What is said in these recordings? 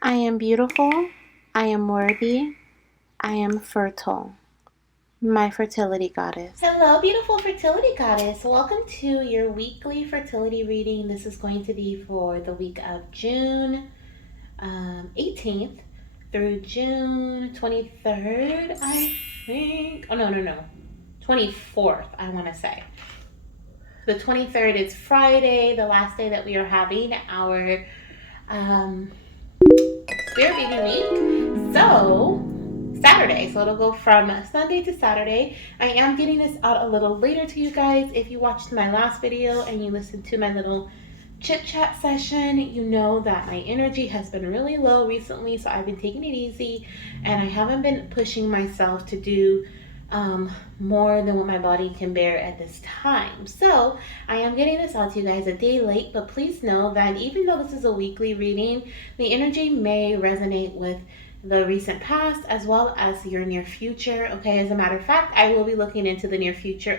I am beautiful, I am worthy, I am fertile. My fertility goddess. Hello, beautiful fertility goddess. Welcome to your weekly fertility reading. This is going to be for the week of June 18th through June 23rd, I think. Oh, no. 24th, I want to say. The 23rd is Friday, the last day that we are having our Spirit Baby Week. So, Saturday. So it'll go from Sunday to Saturday. I am getting this out a little later to you guys. If you watched my last video and you listened to my little chit chat session, you know that my energy has been really low recently. So I've been taking it easy and I haven't been pushing myself to do more than what my body can bear at this time. So I am getting this out to you guys a day late, but please know that even though this is a weekly reading, the energy may resonate with the recent past as well as your near future. Okay, as a matter of fact, I will be looking into the near future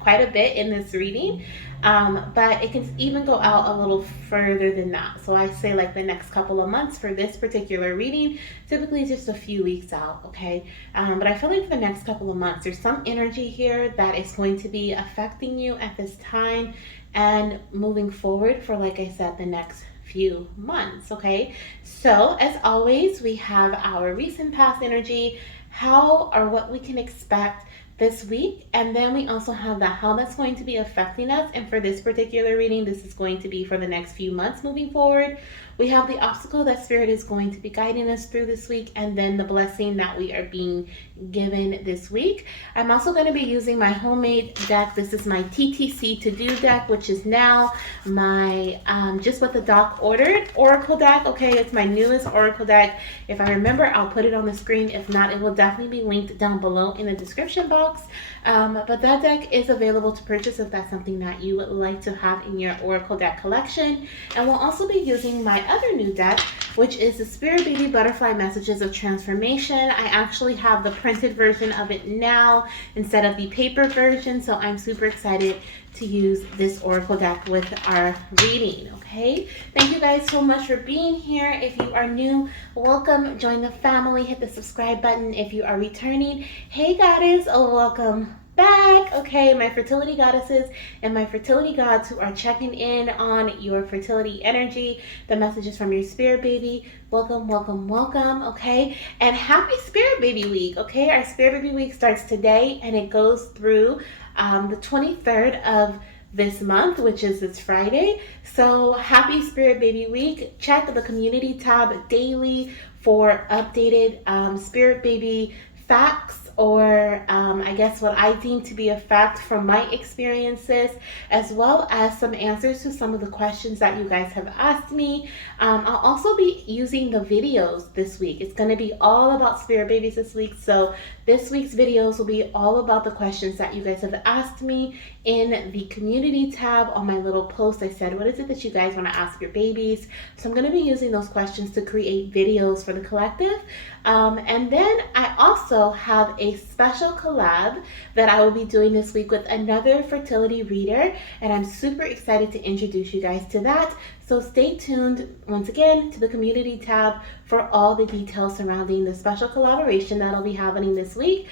quite a bit in this reading, but it can even go out a little further than that. So I say like the next couple of months for this particular reading, typically just a few weeks out. Okay, but I feel like for the next couple of months there's some energy here that is going to be affecting you at this time and moving forward for, like I said, the next few months. Okay, so as always, we have our recent past energy, how or what we can expect this week, and then we also have the how that's going to be affecting us. And for this particular reading, this is going to be for the next few months moving forward. We have the obstacle that Spirit is going to be guiding us through this week, and then the blessing that we are being given this week. I'm also going to be using my homemade deck. This is my TTC to do deck, which is now my just what the doc ordered Oracle deck. Okay, it's my newest Oracle deck. If I remember, I'll put it on the screen. If not, it will definitely be linked down below in the description box. But that deck is available to purchase if that's something that you would like to have in your Oracle deck collection. And we'll also be using my other new deck, which is the Spirit Baby Butterfly Messages of Transformation. I actually have the printed version of it now instead of the paper version, so I'm super excited to use this Oracle deck with our reading. Okay, thank you guys so much for being here. If you are new, welcome, join the family, hit the subscribe button. If you are returning, hey goddess, welcome back. Okay, my fertility goddesses and my fertility gods who are checking in on your fertility energy, the messages from your Spirit Baby, welcome. Okay, and happy Spirit Baby Week. Okay, our Spirit Baby Week starts today and it goes through the 23rd of this month, which is this Friday. So happy Spirit Baby Week. Check the community tab daily for updated Spirit Baby facts, or I guess what I deem to be a fact from my experiences, as well as some answers to some of the questions that you guys have asked me. I'll also be using the videos this week. It's going to be all about Spirit Babies this week. So this week's videos will be all about the questions that you guys have asked me in the community tab on my little post. I said, what is it that you guys want to ask your babies? So I'm going to be using those questions to create videos for the collective. And then I also have a special collab that I will be doing this week with another fertility reader, and I'm super excited to introduce you guys to that. So stay tuned once again to the community tab for all the details surrounding the special collaboration that I'll be happening this week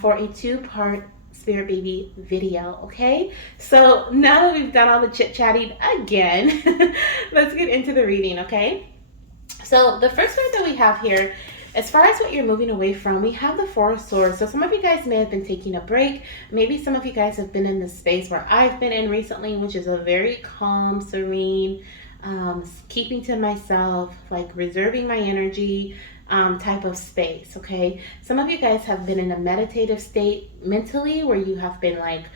for a 2-part Spirit Baby video. Okay, so now that we've done all the chit chatting again, let's get into the reading. Okay, so the first one that we have here, as far as what you're moving away from, we have the Four of Swords. So some of you guys may have been taking a break. Maybe some of you guys have been in the space where I've been in recently, which is a very calm, serene, keeping to myself, like reserving my energy type of space. Okay, some of you guys have been in a meditative state mentally where you have been like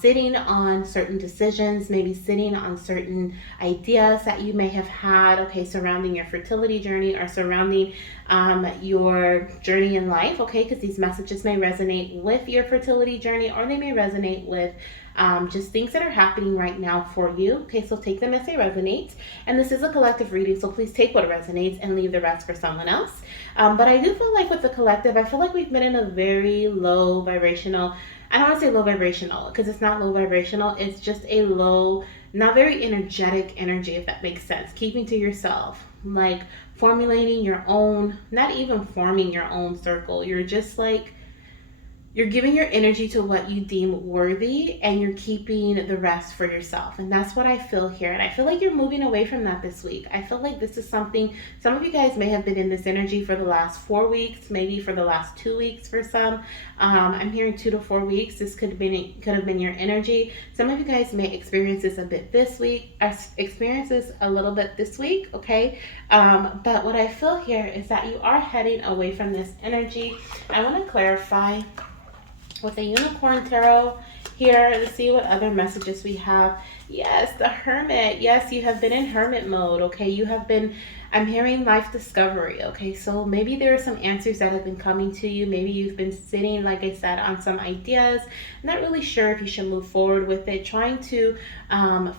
sitting on certain decisions, maybe sitting on certain ideas that you may have had, okay, surrounding your fertility journey or surrounding your journey in life, okay, because these messages may resonate with your fertility journey or they may resonate with just things that are happening right now for you. Okay, so take them as they resonate. And this is a collective reading, so please take what resonates and leave the rest for someone else. But I do feel like with the collective, I feel like we've been in a very low vibrational, I don't want to say low vibrational because it's not low vibrational, it's just a low not very energetic energy, if that makes sense. Keeping to yourself, like formulating your own, not even forming your own circle. You're just like, you're giving your energy to what you deem worthy, and you're keeping the rest for yourself. And that's what I feel here. And I feel like you're moving away from that this week. I feel like this is something, some of you guys may have been in this energy for the last 4 weeks, maybe for the last 2 weeks for some. I'm hearing 2 to 4 weeks. This could have been your energy. Some of you guys may experience this a bit this week, experience this a little bit this week, okay? But what I feel here is that you are heading away from this energy. I want to clarify with the Unicorn Tarot here to see what other messages we have. Yes, the Hermit. Yes, you have been in Hermit mode, okay? You have been, I'm hearing life discovery, okay? So maybe there are some answers that have been coming to you. Maybe you've been sitting, like I said, on some ideas, not really sure if you should move forward with it, trying to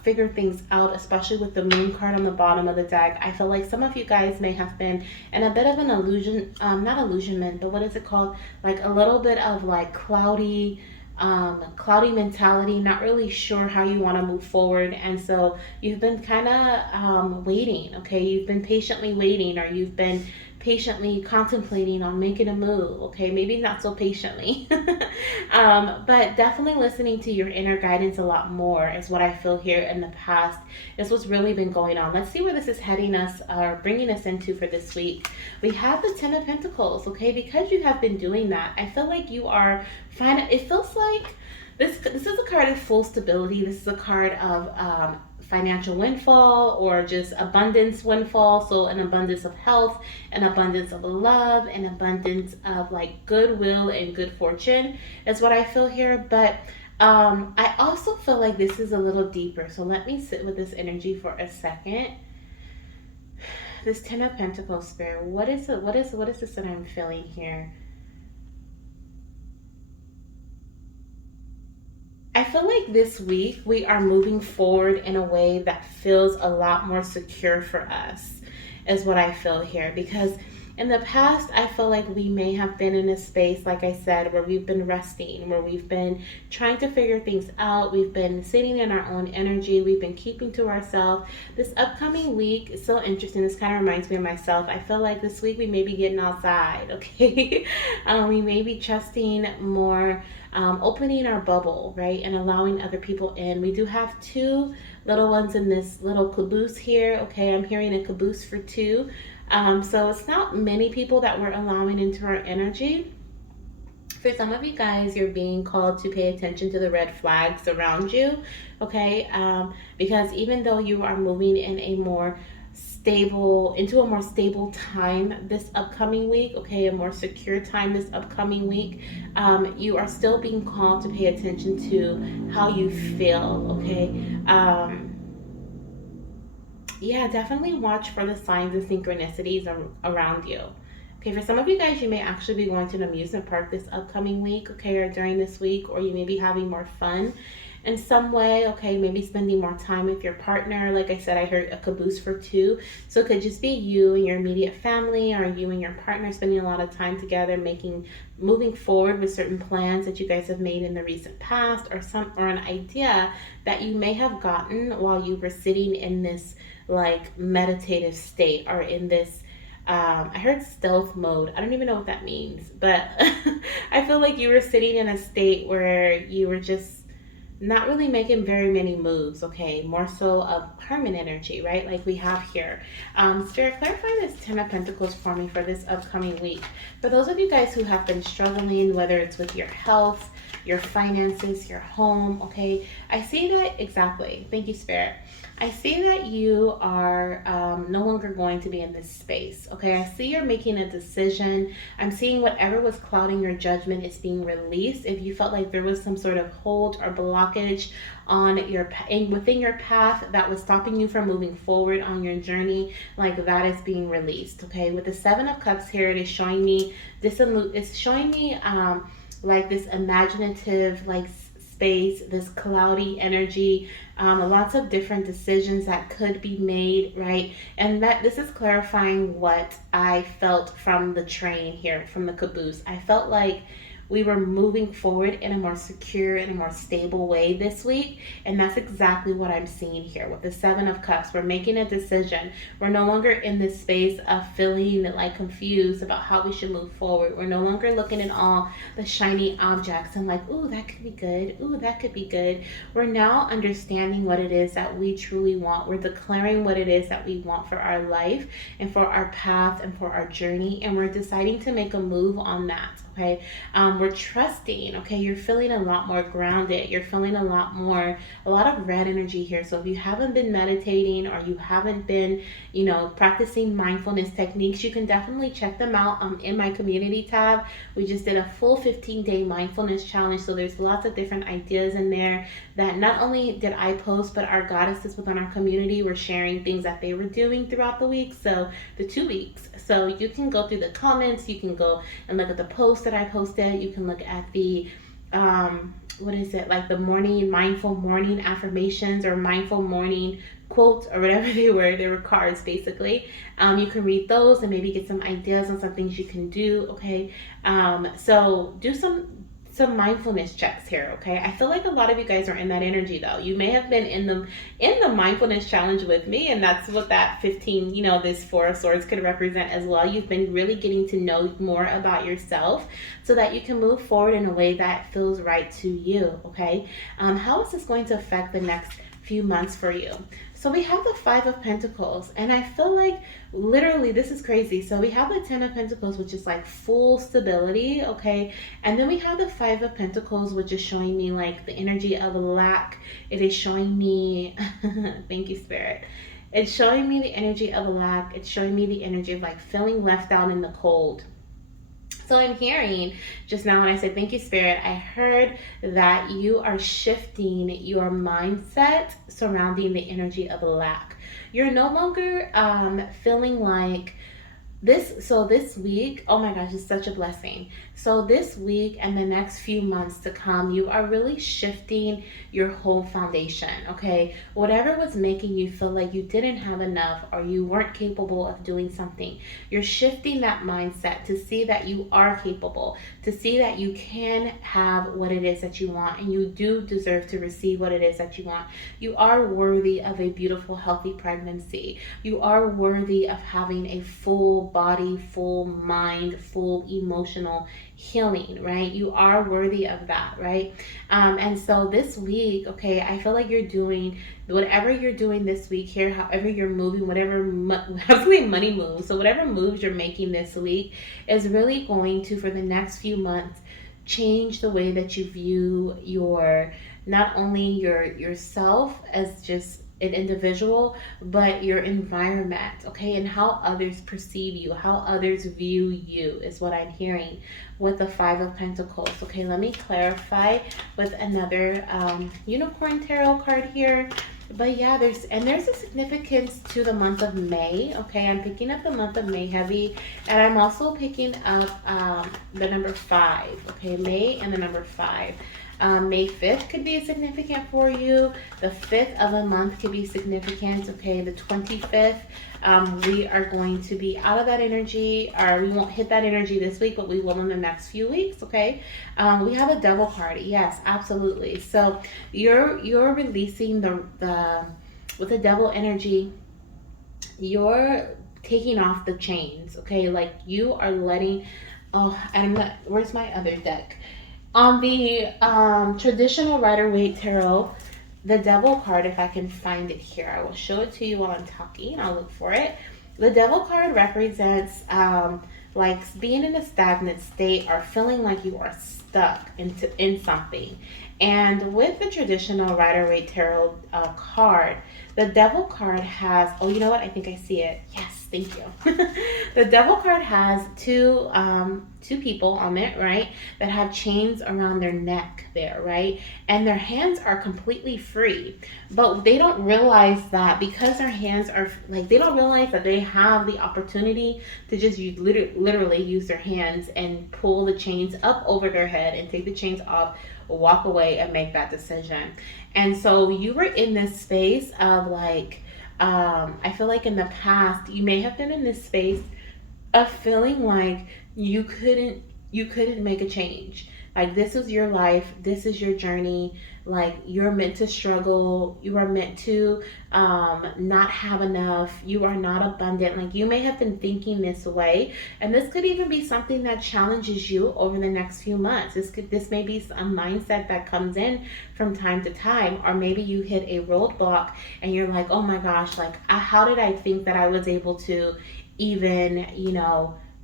figure things out, especially with the Moon card on the bottom of the deck. I feel like some of you guys may have been in a bit of an illusion, not illusionment, but what is it called? Like a little bit of like cloudy mentality, not really sure how you want to move forward. And so you've been kind of waiting, okay? You've been patiently waiting, or you've been patiently contemplating on making a move, okay? Maybe not so patiently, but definitely listening to your inner guidance a lot more is what I feel here in the past. Is what's really been going on. Let's see where this is heading us, or bringing us into for this week. We have the Ten of Pentacles, okay? Because you have been doing that, I feel like you are fine. It feels like this is a card of full stability. This is a card of financial windfall, or just abundance windfall. So an abundance of health, an abundance of love, an abundance of like goodwill and good fortune is what I feel here. But I also feel like this is a little deeper. So let me sit with this energy for a second. This Ten of Pentacles, Spirit, what is it? What is this that I'm feeling here? I feel like this week we are moving forward in a way that feels a lot more secure for us, is what I feel here. Because in the past, I feel like we may have been in a space, like I said, where we've been resting, where we've been trying to figure things out. We've been sitting in our own energy. We've been keeping to ourselves. This upcoming week is so interesting. This kind of reminds me of myself. I feel like this week we may be getting outside, okay? We may be trusting more, opening our bubble, right? And allowing other people in. We do have 2 little ones in this little caboose here, okay? I'm hearing a caboose for 2. So it's not many people that we're allowing into our energy. For some of you guys, you're being called to pay attention to the red flags around you, okay? Because even though you are moving in a more into a more stable time this upcoming week, okay, a more secure time this upcoming week, you are still being called to pay attention to how you feel, okay? Yeah, definitely watch for the signs and synchronicities around you. Okay, for some of you guys, you may actually be going to an amusement park this upcoming week, okay, or during this week, or you may be having more fun in some way, okay, maybe spending more time with your partner. Like I said, I heard a caboose for 2. So it could just be you and your immediate family, or you and your partner spending a lot of time together, moving forward with certain plans that you guys have made in the recent past, or an idea that you may have gotten while you were sitting in this like meditative state, or in this I heard stealth mode. I don't even know what that means, but I feel like you were sitting in a state where you were just not really making very many moves, okay? More so of Hermit energy, right? Like we have here. Spirit, clarify this Ten of Pentacles for me for this upcoming week. For those of you guys who have been struggling, whether it's with your health, your finances, your home, okay? I see that exactly. Thank you, Spirit. I see that you are no longer going to be in this space, okay? I see you're making a decision. I'm seeing whatever was clouding your judgment is being released. If you felt like there was some sort of hold or blockage on within your path that was stopping you from moving forward on your journey, like that is being released, okay? With the Seven of Cups here, it is showing me like this imaginative like space, this cloudy energy, lots of different decisions that could be made, right? And that this is clarifying what I felt from the train here, from the caboose. I felt like we were moving forward in a more secure and a more stable way this week. And that's exactly what I'm seeing here with the Seven of Cups. We're making a decision. We're no longer in this space of feeling like confused about how we should move forward. We're no longer looking at all the shiny objects and like, ooh, that could be good. Ooh, that could be good. We're now understanding what it is that we truly want. We're declaring what it is that we want for our life and for our path and for our journey. And we're deciding to make a move on that. Okay. We're trusting. Okay. You're feeling a lot more grounded. You're feeling a lot of red energy here. So if you haven't been meditating or you haven't been, practicing mindfulness techniques, you can definitely check them out in my community tab. We just did a full 15-day mindfulness challenge. So there's lots of different ideas in there that not only did I post, but our goddesses within our community were sharing things that they were doing throughout the week. So the 2 weeks. So you can go through the comments, you can go and look at the post that I posted. You can look at the like the mindful morning affirmations or mindful morning quotes or whatever they were cards basically. You can read those and maybe get some ideas on some things you can do. Okay. So do some mindfulness checks here. Okay. I feel like a lot of you guys are in that energy though. You may have been in the mindfulness challenge with me, and that's what that 15, this 4 of Swords could represent as well. You've been really getting to know more about yourself so that you can move forward in a way that feels right to you. Okay. How is this going to affect the next few months for you? So we have the 5 of Pentacles, and I feel like literally this is crazy. So we have the 10 of Pentacles, which is like full stability, okay? And then we have the 5 of Pentacles, which is showing me like the energy of lack. It is showing me, thank you, Spirit. It's showing me the energy of lack. It's showing me the energy of like feeling left out in the cold. So I'm hearing just now when I said thank you, Spirit, I heard that you are shifting your mindset surrounding the energy of lack. You're no longer feeling like this week, oh my gosh, it's such a blessing. So this week and the next few months to come, you are really shifting your whole foundation, okay? Whatever was making you feel like you didn't have enough or you weren't capable of doing something, you're shifting that mindset to see that you are capable, to see that you can have what it is that you want, and you do deserve to receive what it is that you want. You are worthy of a beautiful, healthy pregnancy. You are worthy of having a full body, full mind, full emotional healing, right? You are worthy of that, right? And so this week, okay, I feel like you're doing whatever you're doing this week here, however you're moving, whatever money moves. So whatever moves you're making this week is really going to, for the next few months, change the way that you view not only yourself as just an individual, but your environment, okay, and how others perceive you, how others view you is what I'm hearing with the 5 of Pentacles. Okay, let me clarify with another unicorn tarot card here. But yeah, there's a significance to the month of May. Okay, I'm picking up the month of May heavy, and I'm also picking up the number 5. Okay, May and the number 5. May 5th could be significant for you. The 5th of a month could be significant. Okay, the 25th, we are going to be out of that energy, or we won't hit that energy this week, but we will in the next few weeks. Okay, we have a Devil card. Yes, absolutely. So you're releasing with the Devil energy. You're taking off the chains. Okay, like you are letting. Oh, where's my other deck? On the traditional Rider-Waite Tarot, the Devil card, if I can find it here, I will show it to you while I'm talking. I'll look for it. The Devil card represents like being in a stagnant state or feeling like you are stuck in something. And with the traditional Rider-Waite Tarot card, the Devil card has, oh, you know what? I think I see it. Yes, thank you. The Devil card has two people on it, right? That have chains around their neck there, right? And their hands are completely free. But they don't realize that because their hands are, like, they don't realize that they have the opportunity to just literally use their hands and pull the chains up over their head and take the chains off, walk away and make that decision. And so you were in this space of like, I feel like in the past, you may have been in this space of feeling like you couldn't make a change, Like, this is your life, this is your journey. Like, you're meant to struggle, you are meant to not have enough, you are not abundant. Like, you may have been thinking this way, and this could even be something that challenges you over the next few months. This may be a mindset that comes in from time to time, or maybe you hit a roadblock and you're like, oh my gosh, like, how did I think that I was able to even,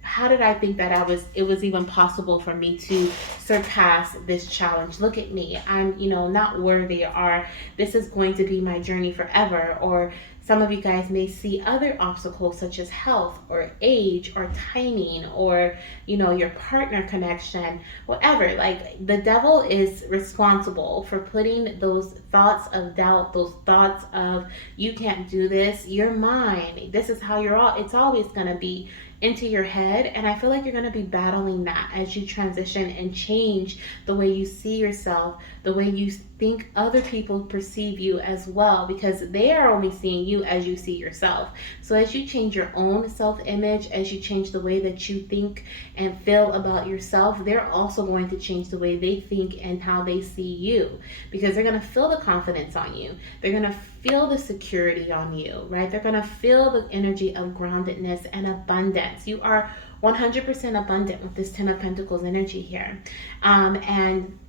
how did I think that it was even possible for me to surpass this challenge? Look at me. I'm, not worthy, or this is going to be my journey forever. Or some of you guys may see other obstacles such as health or age or timing or, your partner connection, whatever. Like, the devil is responsible for putting those thoughts of doubt, those thoughts of you can't do this, you're mine, this is how it's always going to be, into your head. And I feel like you're going to be battling that as you transition and change the way you see yourself, the way you think other people perceive you as well, because they are only seeing you as you see yourself. So as you change your own self-image, as you change the way that you think and feel about yourself, they're also going to change the way they think and how they see you, because they're going to feel the confidence on you. They're going to feel the security on you, right? They're going to feel the energy of groundedness and abundance. You are 100% abundant with this 10 of Pentacles energy here. And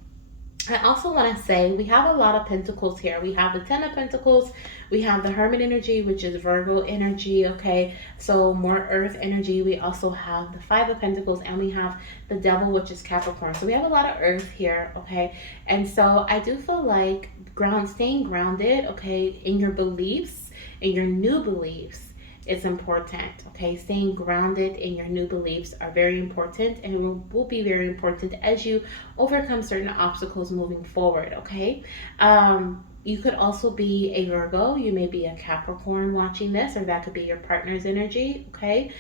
I also want to say we have a lot of pentacles here. We have the 10 of Pentacles, we have the Hermit energy, which is Virgo energy, okay? So more earth energy. We also have the 5 of Pentacles, and we have the Devil, which is Capricorn. So we have a lot of earth here, okay? And so I do feel like staying grounded, okay, in your beliefs, in your new beliefs, is important, okay? Staying grounded in your new beliefs are very important, and will be very important as you overcome certain obstacles moving forward, okay? You could also be a Virgo. You may be a Capricorn watching this, or that could be your partner's energy, okay?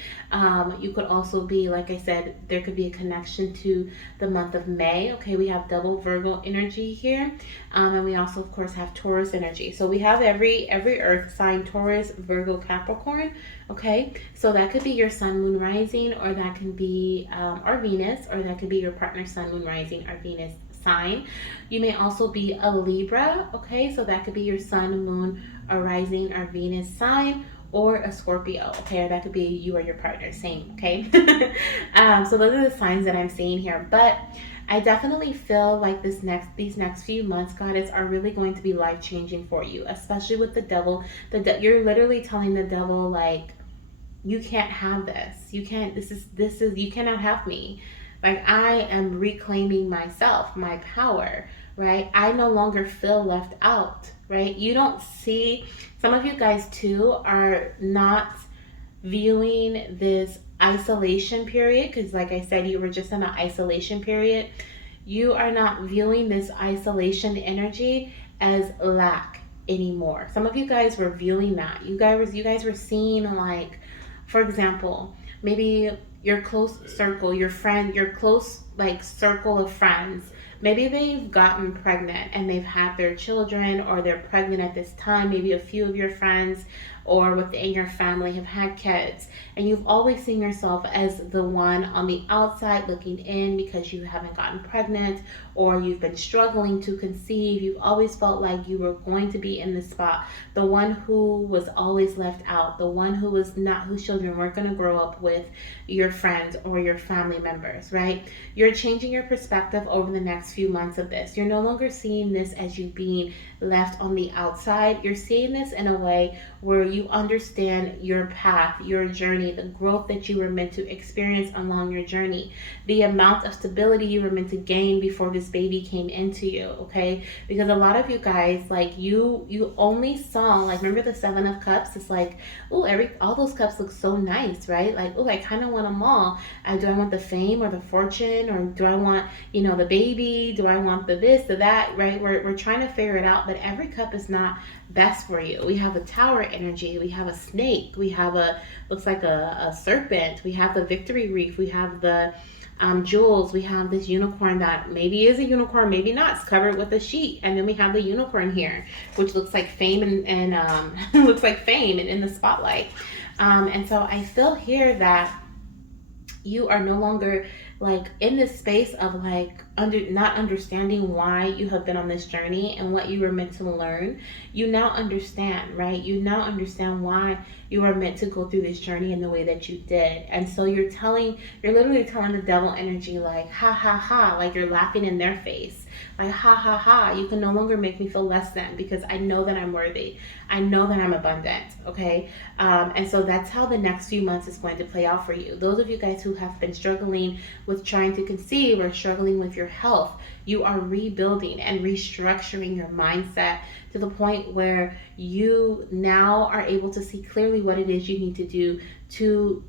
You could also be, like I said, there could be a connection to the month of May, okay? We have double Virgo energy here, and we also, of course, have Taurus energy. So we have every earth sign: Taurus, Virgo, Capricorn, okay? So that could be your sun, moon, rising, or that can be, or Venus, or that could be your partner's sun, moon, rising, or Venus sign. You may also be a Libra, okay? So that could be your sun, moon, or rising, or Venus sign, or a Scorpio, okay? Or that could be you or your partner, same, okay? So those are the signs that I'm seeing here. But I definitely feel like these next few months, goddess, are really going to be life-changing for you, especially with the devil. You're literally telling the devil, like, you can't have this. You can't, this is, you cannot have me. Like, I am reclaiming myself, my power, right? I no longer feel left out, right? You don't see, some of you guys too are not viewing this isolation period, because like I said, you were just in an isolation period. You are not viewing this isolation energy as lack anymore. Some of you guys were viewing that. You guys were seeing, like, for example, maybe your close circle, your friend, your close, like, circle of friends, maybe they've gotten pregnant and they've had their children, or they're pregnant at this time. Maybe a few of your friends or within your family have had kids, and you've always seen yourself as the one on the outside looking in because you haven't gotten pregnant, or you've been struggling to conceive. You've always felt like you were going to be in this spot, the one who was always left out, the one who was not, whose children weren't going to grow up with your friends or your family members, right? You're changing your perspective over the next few months of this. You're no longer seeing this as you being left on the outside. You're seeing this in a way where you understand your path, your journey, the growth that you were meant to experience along your journey, the amount of stability you were meant to gain before this baby came into you, okay? Because a lot of you guys, like, you only saw, like, remember the 7 of Cups? It's like, oh, all those cups look so nice, right? Like, oh, I kind of want them all. Do I want the fame or the fortune, or do I want, the baby? Do I want the this, the that, right? We're trying to figure it out, but every cup is not best for you. We have a Tower energy, we have a snake, we have looks like a serpent, we have the victory wreath, we have the jewels, we have this unicorn that maybe is a unicorn, maybe not. It's covered with a sheet. And then we have the unicorn here, which looks like fame and looks like fame and in the spotlight. And so I feel here that you are no longer like in this space of like not understanding why you have been on this journey and what you were meant to learn. You now understand, right? You now understand why you were meant to go through this journey in the way that you did. And so you're literally telling the devil energy like, ha ha ha, like you're laughing in their face. Like, ha ha ha, you can no longer make me feel less than, because I know that I'm worthy. I know that I'm abundant, okay? And so that's how the next few months is going to play out for you. Those of you guys who have been struggling with trying to conceive or struggling with your health, you are rebuilding and restructuring your mindset to the point where you now are able to see clearly what it is you need to do to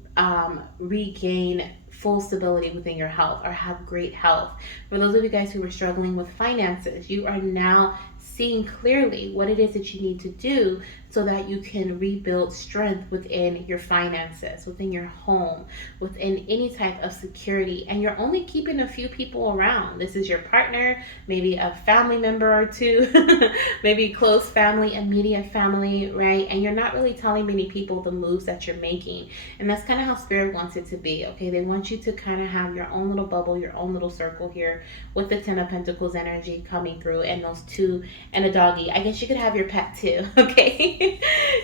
regain full stability within your health or have great health. For those of you guys who are struggling with finances, you are now seeing clearly what it is that you need to do so that you can rebuild strength within your finances, within your home, within any type of security. And you're only keeping a few people around. This is your partner, maybe a family member or two, maybe close family, immediate family, right? And you're not really telling many people the moves that you're making. And that's kind of how Spirit wants it to be, okay? They want you to kind of have your own little bubble, your own little circle here with the Ten of Pentacles energy coming through and those two and a doggy. I guess you could have your pet too, okay?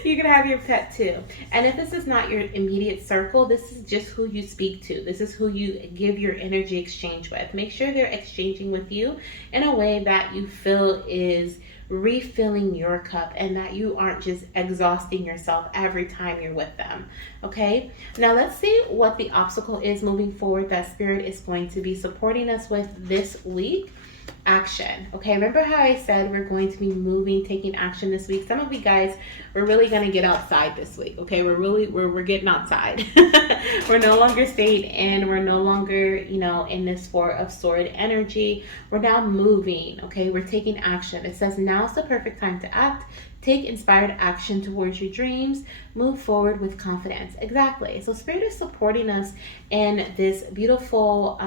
You can have your pet too. And if this is not your immediate circle, this is just who you speak to. This is who you give your energy exchange with. Make sure they're exchanging with you in a way that you feel is refilling your cup and that you aren't just exhausting yourself every time you're with them. Okay, now let's see what the obstacle is moving forward that Spirit is going to be supporting us with this week. Action. Okay, remember how I said we're going to be moving, taking action this week? Some of you guys, we're really going to get outside this week. Okay, we're getting outside. We're no longer staying in. We're no longer, in this Four of Sword energy. We're now moving. Okay, we're taking action. It says now's the perfect time to act. Take inspired action towards your dreams. Move forward with confidence. Exactly. So Spirit is supporting us in this beautiful,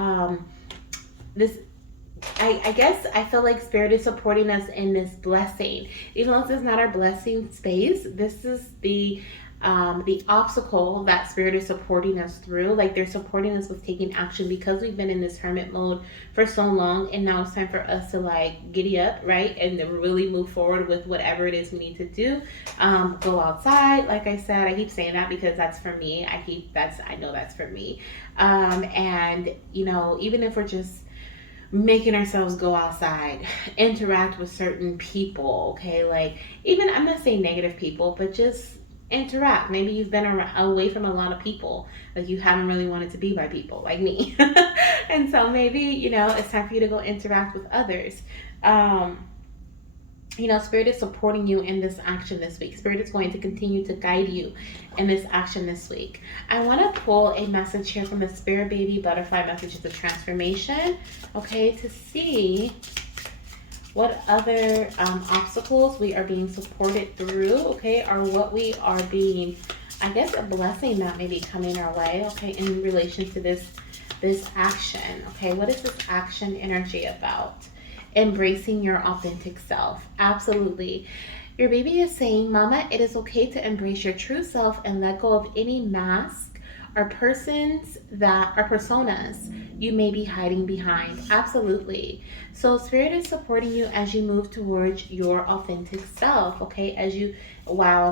I guess I feel like Spirit is supporting us in this blessing. Even though this is not our blessing space, this is the obstacle that Spirit is supporting us through. Like they're supporting us with taking action because we've been in this hermit mode for so long, and now it's time for us to like giddy up, right? And really move forward with whatever it is we need to do. Go outside, like I said. I keep saying that because that's for me. I know that's for me. And even if we're just making ourselves go outside, interact with certain people, okay? Like, even, I'm not saying negative people, but just interact. Maybe you've been away from a lot of people, like you haven't really wanted to be by people like me. And so maybe, it's time for you to go interact with others. Spirit is supporting you in this action this week. Spirit is going to continue to guide you in this action this week. I want to pull a message here from the Spirit Baby Butterfly Messages of Transformation, okay, to see what other obstacles we are being supported through, okay, or what we are being, I guess, a blessing that may be coming our way, okay, in relation to this action, okay. What is this action energy about? Embracing your authentic self. Absolutely. Your baby is saying, Mama, it is okay to embrace your true self and let go of any mask or personas you may be hiding behind. Absolutely. So Spirit is supporting you as you move towards your authentic self, okay? And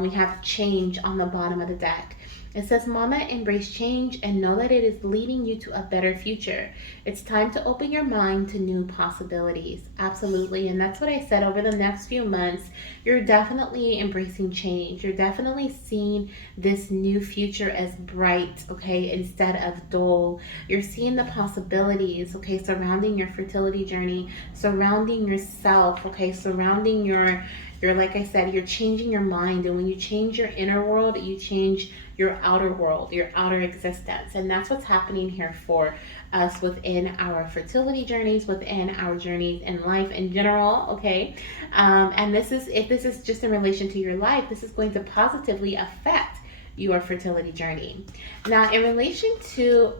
we have change on the bottom of the deck. It says, Mama, embrace change and know that it is leading you to a better future. It's time to open your mind to new possibilities. Absolutely. And that's what I said. Over the next few months, you're definitely embracing change. You're definitely seeing this new future as bright, okay, instead of dull. You're seeing the possibilities, okay, surrounding your fertility journey, surrounding yourself, okay, surrounding your like I said, you're changing your mind. And when you change your inner world, you change your outer world, your outer existence. And that's what's happening here for us within our fertility journeys, within our journeys in life in general, okay? And if this is just in relation to your life, this is going to positively affect your fertility journey. Now, in relation to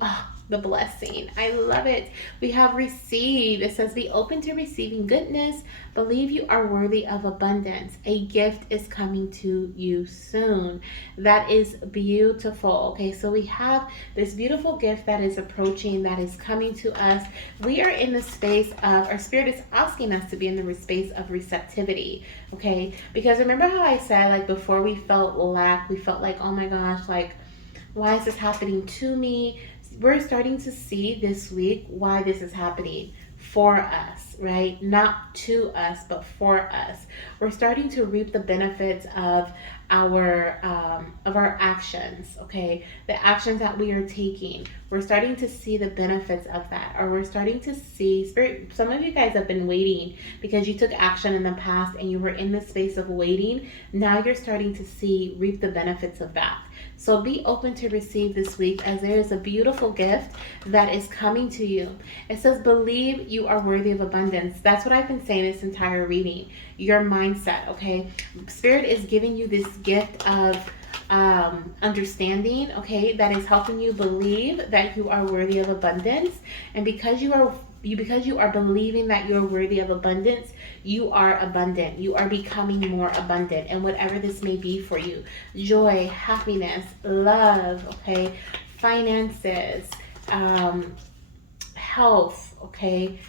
the blessing. I love it. We have receive. It says, be open to receiving goodness. Believe you are worthy of abundance. A gift is coming to you soon. That is beautiful. Okay, so we have this beautiful gift that is approaching, that is coming to us. We are in the space of, our spirit is asking us to be in the space of receptivity. Okay, because remember how I said, like, before we felt lack, we felt like, oh my gosh, like, why is this happening to me? We're starting to see this week why this is happening for us, right? Not to us, but for us. We're starting to reap the benefits of our actions, okay? The actions that we are taking. We're starting to see the benefits of that, or we're starting to see spirit. Some of you guys have been waiting because you took action in the past and you were in the space of waiting. Now you're starting to reap the benefits of that. So be open to receive this week, as there is a beautiful gift that is coming to you. It says, believe you are worthy of abundance. That's what I've been saying this entire reading. Your mindset, okay? Spirit is giving you this gift of understanding, okay, that is helping you believe that you are worthy of abundance. And because you are believing that you're worthy of abundance, you are abundant. You are becoming more abundant, and whatever this may be for you, joy, happiness, love, okay, finances, health, okay,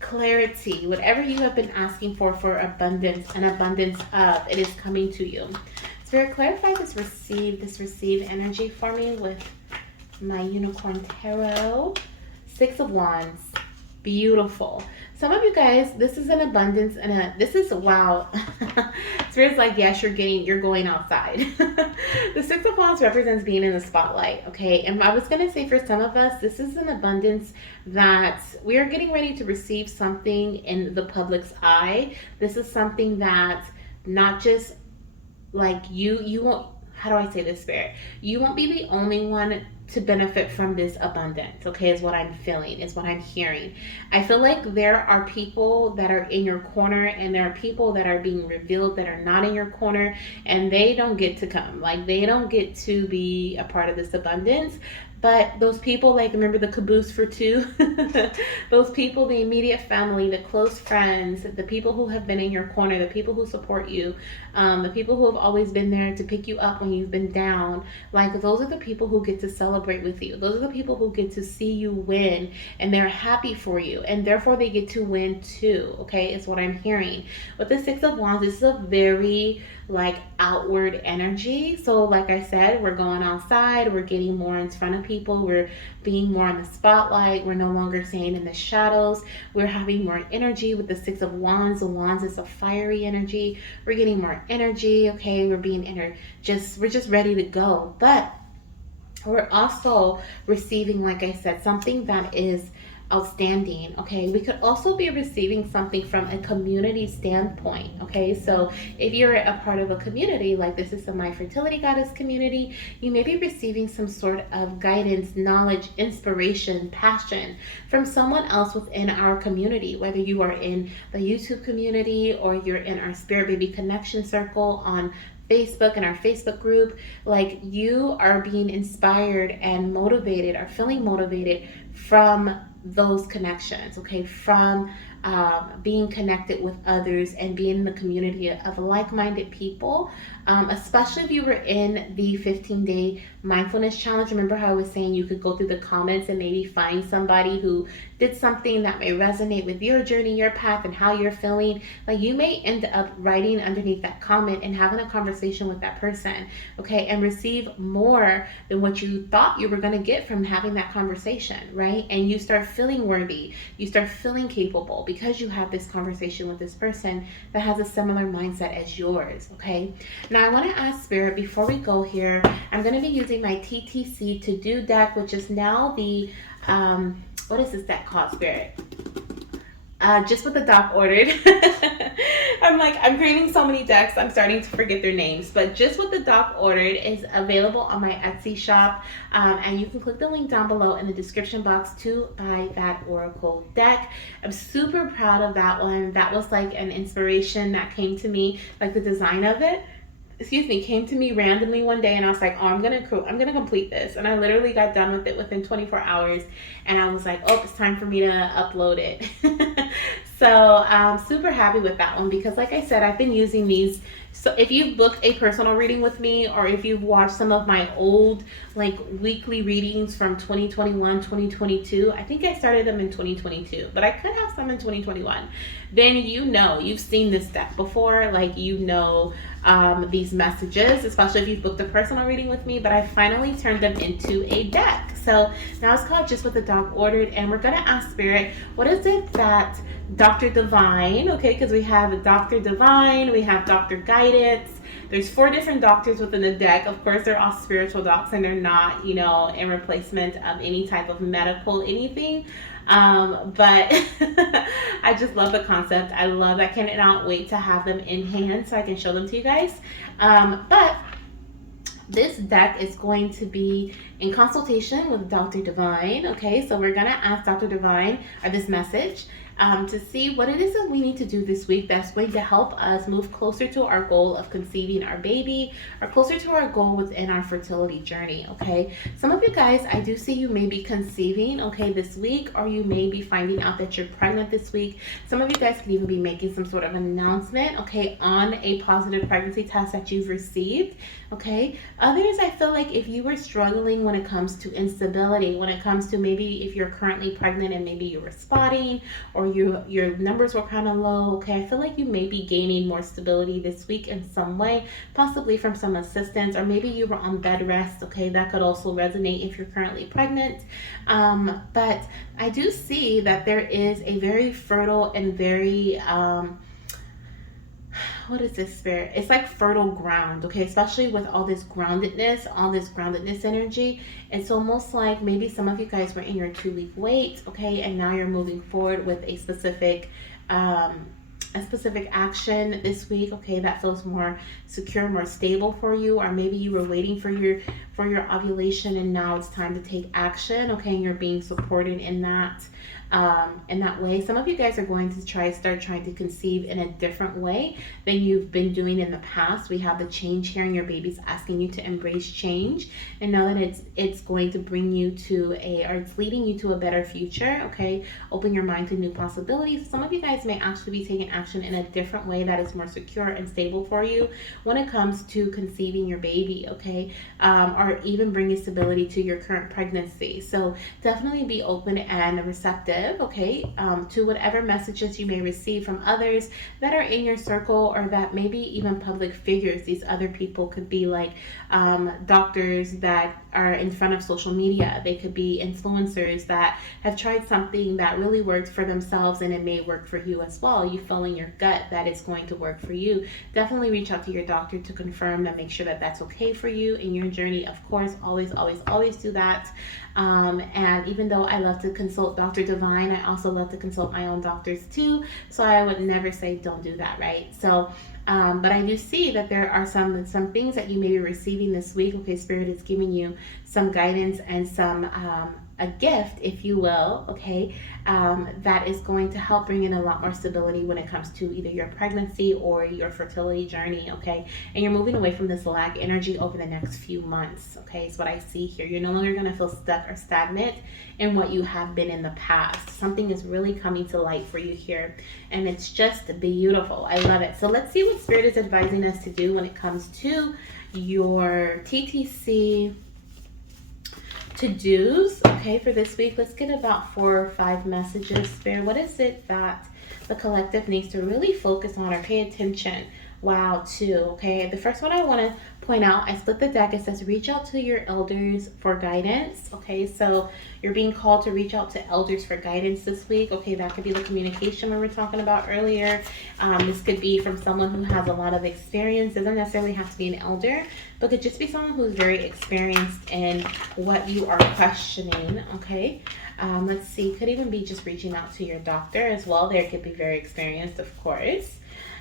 clarity, whatever you have been asking for abundance, an abundance of, it is coming to you. Spirit, clarify this receive energy for me with my unicorn tarot. 6 of Wands. Beautiful. Some of you guys, this is an abundance, and this is, wow. Spirit's like, yes, you're going outside. The 6 of Wands represents being in the spotlight, okay? And I was going to say, for some of us, this is an abundance that we are getting ready to receive something in the public's eye. This is something that not just like you won't, how do I say this, Spirit? You won't be the only one to benefit from this abundance, okay, is what I'm feeling, is what I'm hearing. I feel like there are people that are in your corner, and there are people that are being revealed that are not in your corner, and they don't get to come. Like, they don't get to be a part of this abundance. But those people, like, remember the caboose for two? Those people, the immediate family, the close friends, the people who have been in your corner, the people who support you, the people who have always been there to pick you up when you've been down, like, those are the people who get to celebrate with you. Those are the people who get to see you win, and they're happy for you, and therefore they get to win too, okay, is what I'm hearing. With the 6 of Wands, this is a very, like, outward energy. So like I said, we're going outside, we're getting more in front of people, we're being more in the spotlight, we're no longer staying in the shadows, we're having more energy with the 6 of Wands. The Wands is a fiery energy. We're getting more energy, okay, we're being we're just ready to go. But we're also receiving, like I said, something that is outstanding, okay? We could also be receiving something from a community standpoint, okay? So if you're a part of a community, like this is the My Fertility Goddess community, you may be receiving some sort of guidance, knowledge, inspiration, passion from someone else within our community, whether you are in the YouTube community or you're in our Spirit Baby Connection Circle on Facebook and our Facebook group. Like, you are being inspired and motivated, or feeling motivated from those connections, okay, from being connected with others and being in the community of like-minded people, especially if you were in the 15-day mindfulness challenge. Remember how I was saying you could go through the comments and maybe find somebody who did something that may resonate with your journey, your path, and how you're feeling. Like, you may end up writing underneath that comment and having a conversation with that person, okay, and receive more than what you thought you were going to get from having that conversation, right? And you start feeling worthy, you start feeling capable, because you have this conversation with this person that has a similar mindset as yours, okay? Now, I want to ask Spirit, before we go here, I'm going to be using my TTC To Do deck, which is now the, what is this deck called, Spirit? Just what the doc ordered. I'm creating so many decks, I'm starting to forget their names. But Just What the Doc Ordered is available on my Etsy shop. And you can click the link down below in the description box to buy that Oracle deck. I'm super proud of that one. That was like an inspiration that came to me, like the design of it. came to me randomly one day, and I was like, oh, I'm gonna complete this, and I literally got done with it within 24 hours, and I was like, oh, it's time for me to upload it. So I'm super happy with that one because, like I said, I've been using these. So if you've booked a personal reading with me, or if you've watched some of my old like weekly readings from 2021, 2022, I think I started them in 2022, but I could have some in 2021. Then you've seen this deck before, like these messages, especially if you've booked a personal reading with me, but I finally turned them into a deck. So now it's called Just What the Dog Ordered, and we're gonna ask Spirit, what is it that Dr. Divine, okay, because we have Dr. Divine, we have Dr. Guidance. There's 4 different doctors within the deck. Of course, they're all spiritual docs, and they're not, in replacement of any type of medical anything. But I just love the concept. I cannot wait to have them in hand so I can show them to you guys. But this deck is going to be in consultation with Dr. Divine. Okay, so we're gonna ask Dr. Divine this message to see what it is that we need to do this week that's going to help us move closer to our goal of conceiving our baby, or closer to our goal within our fertility journey. Okay, some of you guys, I do see you may be conceiving, okay, this week, or you may be finding out that you're pregnant this week. Some of you guys could even be making some sort of announcement, okay, on a positive pregnancy test that you've received. Okay, others, I feel like if you were struggling when it comes to instability, when it comes to maybe if you're currently pregnant and maybe you were spotting, or your numbers were kind of low, okay, I feel like you may be gaining more stability this week in some way, possibly from some assistance, or maybe you were on bed rest. Okay, that could also resonate if you're currently pregnant. But I do see that there is a very fertile and very what is this, Spirit? It's like fertile ground, okay? Especially with all this groundedness energy. It's almost like maybe some of you guys were in your 2-week wait, okay? And now you're moving forward with a specific action this week, okay, that feels more secure, more stable for you. Or maybe you were waiting for your ovulation, and now it's time to take action, okay, and you're being supported in that way. Some of you guys are going to start trying to conceive in a different way than you've been doing in the past. We have the change here, and your baby's asking you to embrace change and know that it's going to bring you it's leading you to a better future. Okay, open your mind to new possibilities. Some of you guys may actually be taking action in a different way that is more secure and stable for you when it comes to conceiving your baby, okay, or even bringing stability to your current pregnancy. So definitely be open and receptive, okay, to whatever messages you may receive from others that are in your circle, or that maybe even public figures. These other people could be like doctors that are in front of social media. They could be influencers that have tried something that really worked for themselves, and it may work for you as well. You feel in your gut that it's going to work for you. Definitely reach out to your doctor to confirm that, make sure that that's okay for you in your journey. Of course, always do that. And even though I love to consult Dr. Divine, I also love to consult my own doctors too. So I would never say don't do that, right? So but I do see that there are some things that you may be receiving this week. Okay, Spirit is giving you some guidance and some a gift, if you will, okay, that is going to help bring in a lot more stability when it comes to either your pregnancy or your fertility journey, okay? And you're moving away from this lack energy over the next few months, okay? Is what I see here. You're no longer going to feel stuck or stagnant in what you have been in the past. Something is really coming to light for you here, and it's just beautiful. I love it. So let's see what Spirit is advising us to do when it comes to your TTC to-dos, okay, for this week. Let's get about 4 or 5 messages. Spirit, what is it that the collective needs to really focus on or pay attention to? Okay, the first one I want to point out, I split the deck. It says reach out to your elders for guidance. Okay, so you're being called to reach out to elders for guidance this week. Okay, that could be the communication we were talking about earlier. This could be from someone who has a lot of experience. Doesn't necessarily have to be an elder, but could just be someone who's very experienced in what you are questioning. Okay, let's see, could even be just reaching out to your doctor as well. They could be very experienced, of course.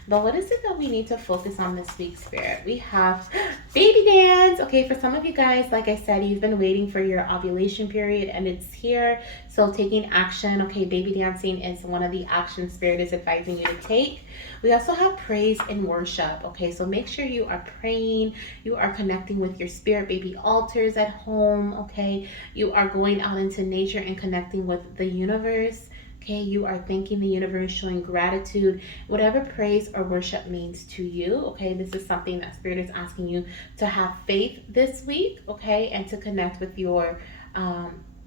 But what is it that we need to focus on this week, Spirit? We have baby dance. Okay, for some of you guys, like I said, you've been waiting for your ovulation period and it's here. So taking action. Okay, baby dancing is one of the actions Spirit is advising you to take. We also have praise and worship. Okay, so make sure you are praying, you are connecting with your spirit baby altars at home. Okay, you are going out into nature and connecting with the universe. Okay, you are thanking the universe, showing gratitude, whatever praise or worship means to you. Okay, this is something that Spirit is asking you to have faith this week. Okay, and to connect with your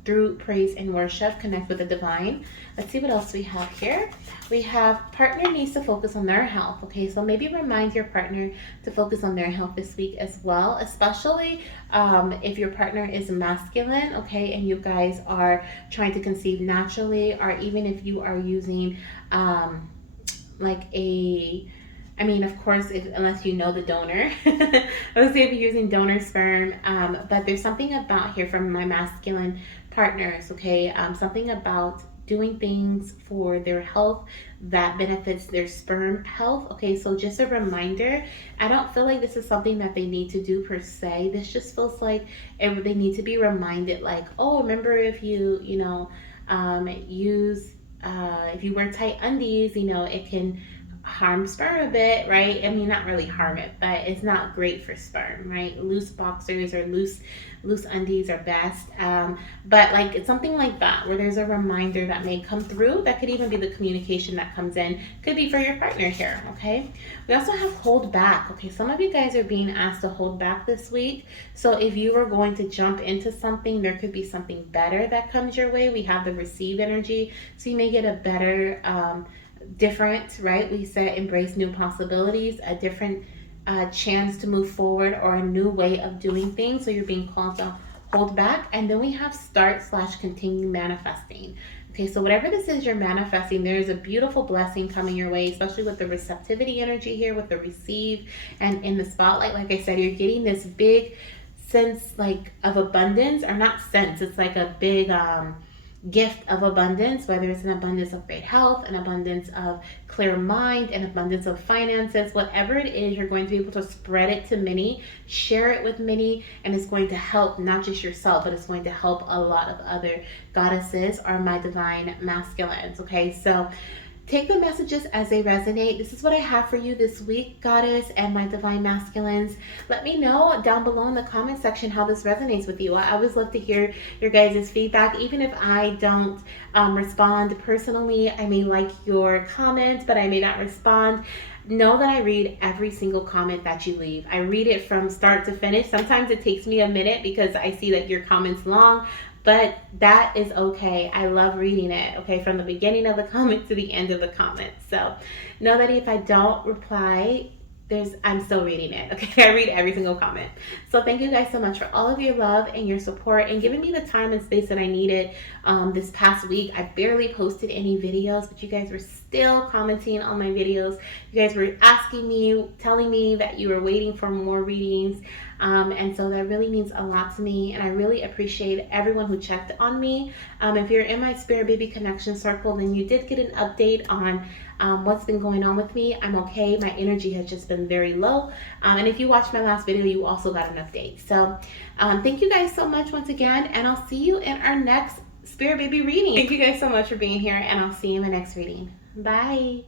through praise and worship, connect with the divine. Let's see what else we have here. We have partner needs to focus on their health. Okay, so maybe remind your partner to focus on their health this week as well, especially if your partner is masculine, okay, and you guys are trying to conceive naturally, or even if you are using I mean, of course, unless you know the donor. Let's say if you're using donor sperm, but there's something about here from my masculine partners, okay? Something about doing things for their health that benefits their sperm health. Okay, so just a reminder, I don't feel like this is something that they need to do per se. This just feels like they need to be reminded, like, oh, remember if you use if you wear tight undies, it can harm sperm a bit, right? I mean, not really harm it, but it's not great for sperm, right? Loose boxers or loose undies are best. But like it's something like that where there's a reminder that may come through. That could even be the communication that comes in. Could be for your partner here, okay? We also have hold back. Okay, some of you guys are being asked to hold back this week. So if you were going to jump into something, there could be something better that comes your way. We have the receive energy, so you may get a better different, right? We said embrace new possibilities, a different chance to move forward, or a new way of doing things. So you're being called to hold back. And then we have start/continue manifesting. Okay, so whatever this is you're manifesting, there is a beautiful blessing coming your way, especially with the receptivity energy here, with the receive, and in the spotlight. Like I said, you're getting this big sense like of abundance, or not sense, it's like a big gift of abundance, whether it's an abundance of great health, an abundance of clear mind, an abundance of finances, whatever it is, you're going to be able to spread it to many, share it with many, and it's going to help not just yourself, but it's going to help a lot of other goddesses or my divine masculines. Okay, so take the messages as they resonate. This is what I have for you this week, goddess and my divine masculines. Let me know down below in the comment section how this resonates with you. I always love to hear your guys' feedback. Even if I don't respond personally, I may like your comments, but I may not respond. Know that I read every single comment that you leave. I read it from start to finish. Sometimes it takes me a minute because I see that your comment's long, but that is okay. I love reading it, okay, from the beginning of the comment to the end of the comment. So know that if I don't reply, I'm still reading it, okay? I read every single comment. So thank you guys so much for all of your love and your support and giving me the time and space that I needed this past week. I barely posted any videos, but you guys were still commenting on my videos. You guys were asking me, telling me that you were waiting for more readings. And so that really means a lot to me, and I really appreciate everyone who checked on me. If you're in my Spirit Baby Connection Circle, then you did get an update on what's been going on with me. I'm okay. My energy has just been very low. And if you watched my last video, you also got an update. So thank you guys so much once again, and I'll see you in our next Spirit Baby reading. Thank you guys so much for being here, and I'll see you in my next reading. Bye.